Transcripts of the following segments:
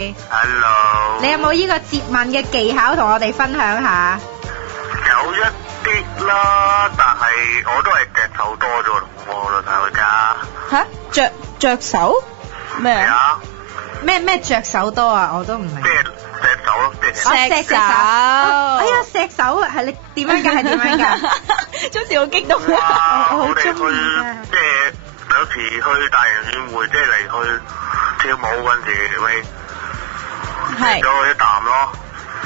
Hello。你有冇呢個接吻嘅技巧同我哋分享下？有一啲啦，但係我都係隻手多咗，無論係佢家。吓？着手？咩係啊？咩着手多啊？我都唔明。即係隻手咯，即係錫手。哎呀，錫手係你點樣㗎？係點樣㗎？好似好激動哇！我好我哋中意啊即係有時去大型宴會，即係嚟去跳舞嗰陣時，咪係咗佢一啖咯。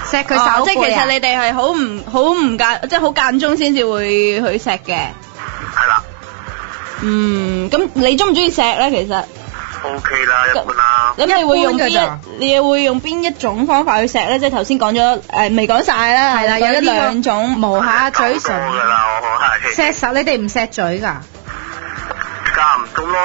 錫佢手即係其實背啊！你哋係好唔間，即係好間中先至會去錫嘅。係啦咁你中唔中意錫咧？其實，OK 啦，一般啦。咁你會用一般㗎咋你會用邊一種方法去錫咧？即係頭先講咗未講晒啦，係啦，講咗有呢個兩種。磨下嘴多㗎唇。啦，我係。錫手，你哋唔錫嘴㗎？間唔中咯，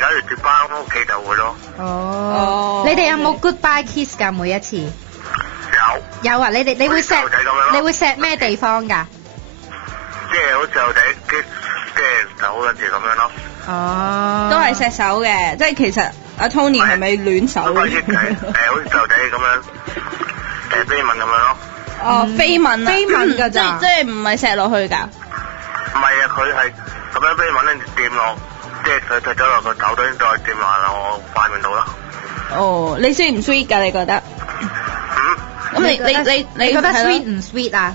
假如接翻屋企就會咯。哦。你哋有冇 goodbye kiss 㗎？每一次？有。有啊！你會好似細錫路仔咁樣咯你會錫咩地方㗎？即係好似細路仔即係手嗰陣時咁樣咯。哦。都係錫手嘅，即係其實阿 Tony 係咪亂手好似細路仔咁樣，飛吻咁樣咯。飛吻啊！飛吻㗎咋即係唔係錫落去㗎？唔係啊，佢係咁樣飛吻咧掂落，即係佢踢咗落個手度，再掂落我塊面度咯。哦，你 sweet 唔 sweet 㗎？你覺得？咁你覺得係咯 sweet 唔 sweet 啊？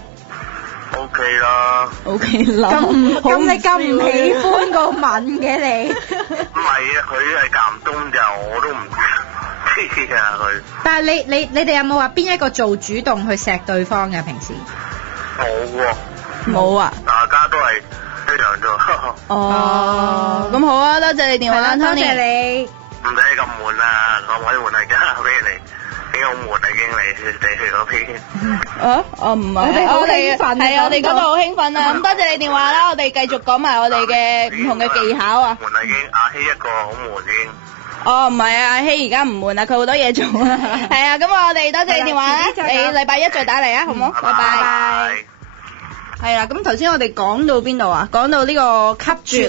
OK 啦。 OK 啦。咁你咁唔喜喜歡個吻嘅你？唔係啊，佢係間唔中就我都唔知啊佢。但係你哋有冇話邊一個做主動去錫對方嘅平時？冇喎。冇啊？大家都係非常做。哦，咁好啊，多謝你電話啦多謝，Tony。你。唔使咁悶啊，可唔可以換下家俾你？已經好悶啊，已經嚟地去嗰邊。唔係，我哋好興奮啊係我哋嗰度好興奮啊！咁多謝你電話啦，我哋繼續講埋我哋嘅唔同嘅技巧啊。悶啊已經，阿希一個好悶已經。唔係啊，阿希而家唔悶啊，佢好多嘢做啊。係啊，咁我哋多謝你電話啦，你禮拜一再打嚟啊，好唔好？拜拜。係啦，咁頭先我哋講到邊度啊？講到呢個吸絕。